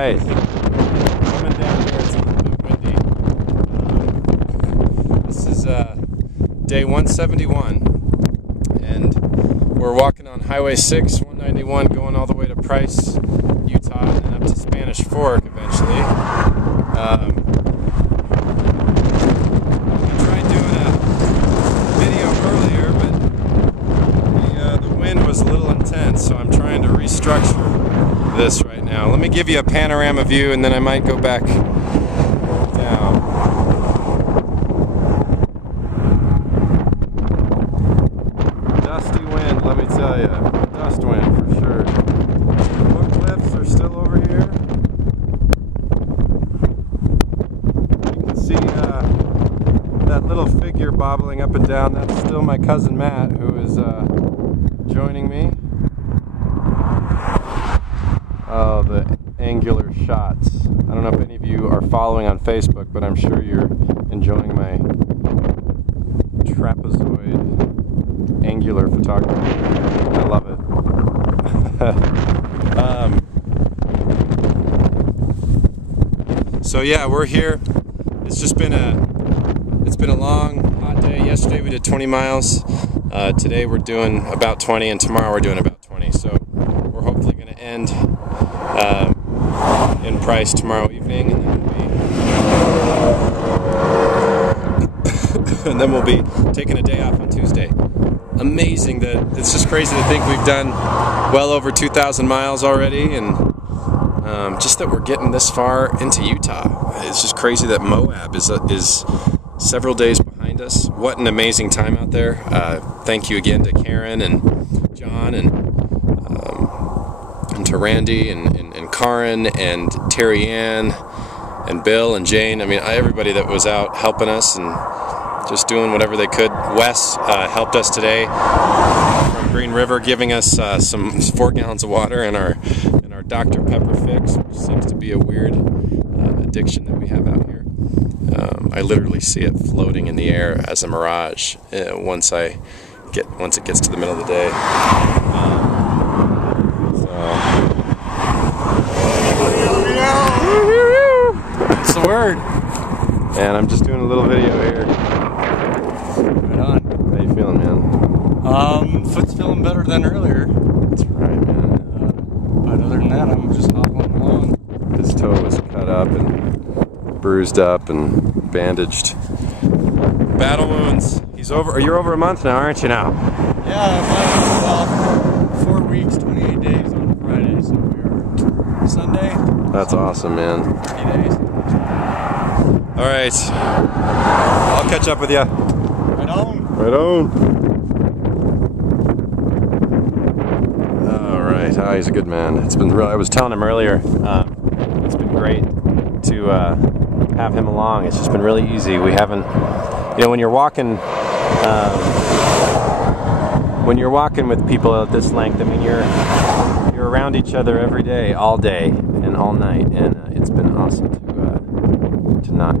right. Coming down here, it's a little bit windy. This is day 171, and we're walking on Highway 6, 191, going all the way to Price, Utah, and then up to Spanish Fork eventually. I tried doing a video earlier, but the wind was a little intense, so I'm trying to restructure this right now. Let me give you a panorama view, and then I might go back down. Dusty wind, let me tell you. Dust wind for sure. Hook cliffs are still over here. You can see that little figure bobbling up and down. That's still my cousin Matt, who is joining me. Oh, the angular shots. I don't know if any of you are following on Facebook, but I'm sure you're enjoying my trapezoid angular photography. I love it. So yeah, we're here. It's just been a long, hot day. Yesterday we did 20 miles. Today we're doing about 20, and tomorrow we're doing about 20. So we're hopefully going to end in Price tomorrow evening, and then we'll be taking a day off on Tuesday. Amazing that it's just crazy to think we've done well over 2,000 miles already, and just that we're getting this far into Utah. It's just crazy that Moab is several days behind us. What an amazing time out there. Thank you again to Karen and John and to Randy and Karin and Terry Ann and Bill and Jane. I mean, everybody that was out helping us and just doing whatever they could. Wes helped us today from Green River, giving us some 4 gallons of water and our Dr. Pepper fix, which seems to be a weird addiction that we have out here. I literally see it floating in the air as a mirage once it gets to the middle of the day. What's the word? And I'm just doing a little video here. Right on. How you feeling, man? Foot's feeling better than earlier. That's right, man. But other than that, I'm just hobbling along. His toe was cut up and bruised up and bandaged. Battle wounds. You're over a month now, aren't you now? Yeah, well, 4 weeks, 28 days on Friday, so we're Sunday. That's awesome, man. 30 days. All right. I'll catch up with you. Right on. Right on. All right. Oh, he's a good man. It's been real. I was telling him earlier. It's been great to have him along. It's just been really easy. We haven't, when you're walking with people at this length, I mean, you're around each other every day, all day and all night, and it's been awesome to not.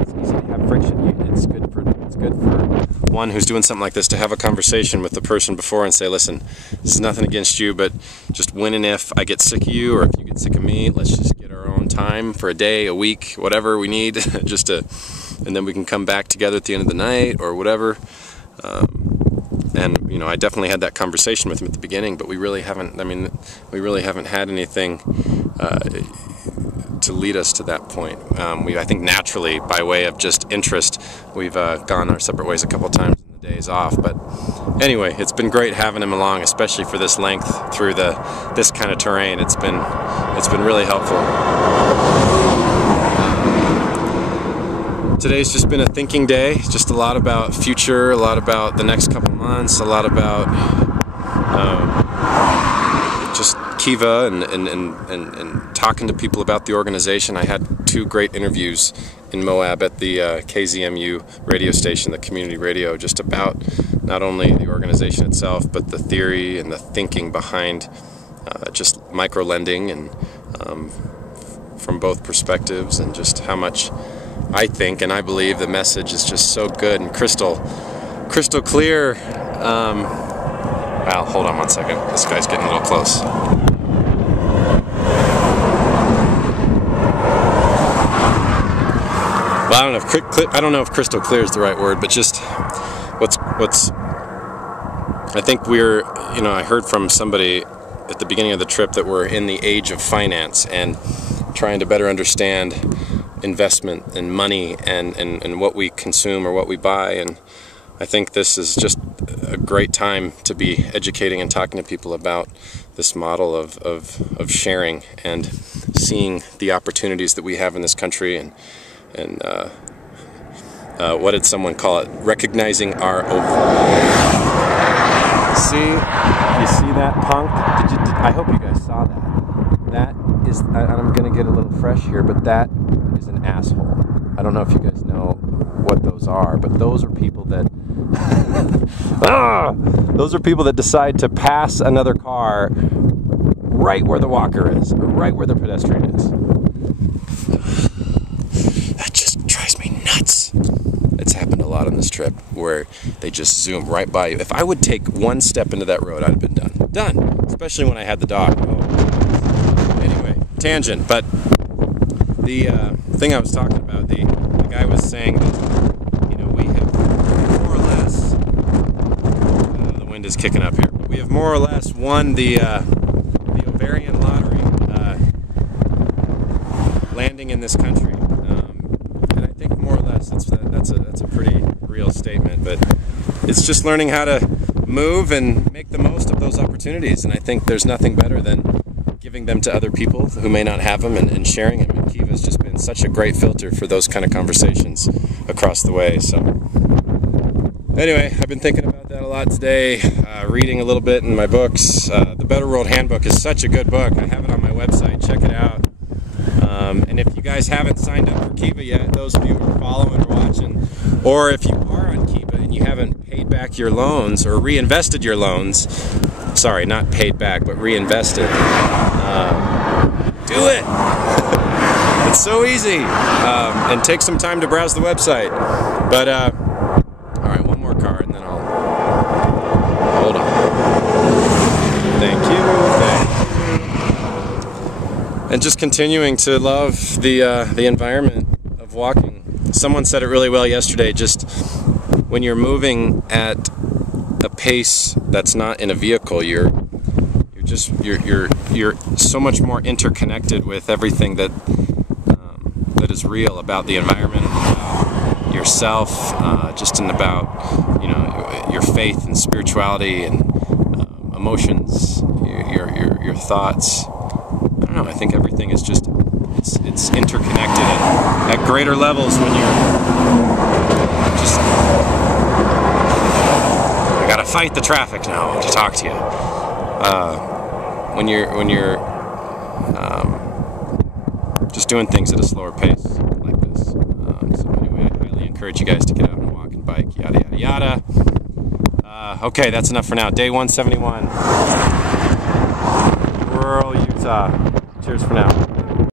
It's easy to have friction. It's good for one who's doing something like this to have a conversation with the person before and say, listen, this is nothing against you, but just when and if I get sick of you, or if you get sick of me, let's just get our own time for a day, a week, whatever we need, and then we can come back together at the end of the night or whatever. And I definitely had that conversation with him at the beginning, but we really haven't had anything to lead us to that point. I think naturally, by way of just interest, we've gone our separate ways a couple times in the days off. But anyway, it's been great having him along, especially for this length through this kind of terrain. It's been really helpful. Today's just been a thinking day, just a lot about future, a lot about the next couple months, a lot about just Kiva and talking to people about the organization. I had 2 great interviews in Moab at the KZMU radio station, the community radio, just about not only the organization itself, but the theory and the thinking behind just micro-lending, and from both perspectives, and just how much I think and I believe the message is just so good and crystal clear. Well, hold on one second. This guy's getting a little close. well, I don't know if crystal clear is the right word, but just what's I think I heard from somebody at the beginning of the trip that we're in the age of finance and trying to better understand investment and money and what we consume or what we buy. And I think this is just a great time to be educating and talking to people about this model of sharing and seeing the opportunities that we have in this country, and what did someone call it? Recognizing our you see that punk? I hope you guys saw that. That is, I'm going to get a little fresh here, but that is an asshole. I don't know if you guys know what those are, but those are people that those are people that decide to pass another car right where the walker is, or right where the pedestrian is. That just drives me nuts. It's happened a lot on this trip where they just zoom right by you. If I would take one step into that road, I'd have been done. Done. Especially when I had the dog. Oh. Anyway, tangent. But the thing I was talking about, the guy was saying that, we have more or less, the wind is kicking up here. We have more or less won the ovarian lottery, landing in this country. And I think more or less that's a pretty real statement. But it's just learning how to move and make the most of those opportunities. And I think there's nothing better than giving them to other people who may not have them and sharing them. And Kiva's just been such a great filter for those kind of conversations across the way. So anyway, I've been thinking about that a lot today, reading a little bit in my books. The Better World Handbook is such a good book. I have it on my website. Check it out. And if you guys haven't signed up for Kiva yet, those of you who are following or watching, or if you are on Kiva and you haven't paid back your loans or reinvested your loans, sorry, not paid back, but reinvested, do it! It's so easy, and take some time to browse the website. But, alright, one more car and then I'll, hold on. Thank you. And just continuing to love the environment of walking. Someone said it really well yesterday, just when you're moving at a pace that's not in a vehicle, you're so much more interconnected with everything that is real about the environment, about yourself, just in about your faith and spirituality and emotions, your thoughts. I don't know. I think everything is just it's interconnected at greater levels when you're just. I gotta fight the traffic now to talk to you. When you're just doing things at a slower pace like this. So anyway, I highly encourage you guys to get out and walk and bike. Yada yada yada. Okay, that's enough for now. Day 171. Rural Utah. Cheers for now.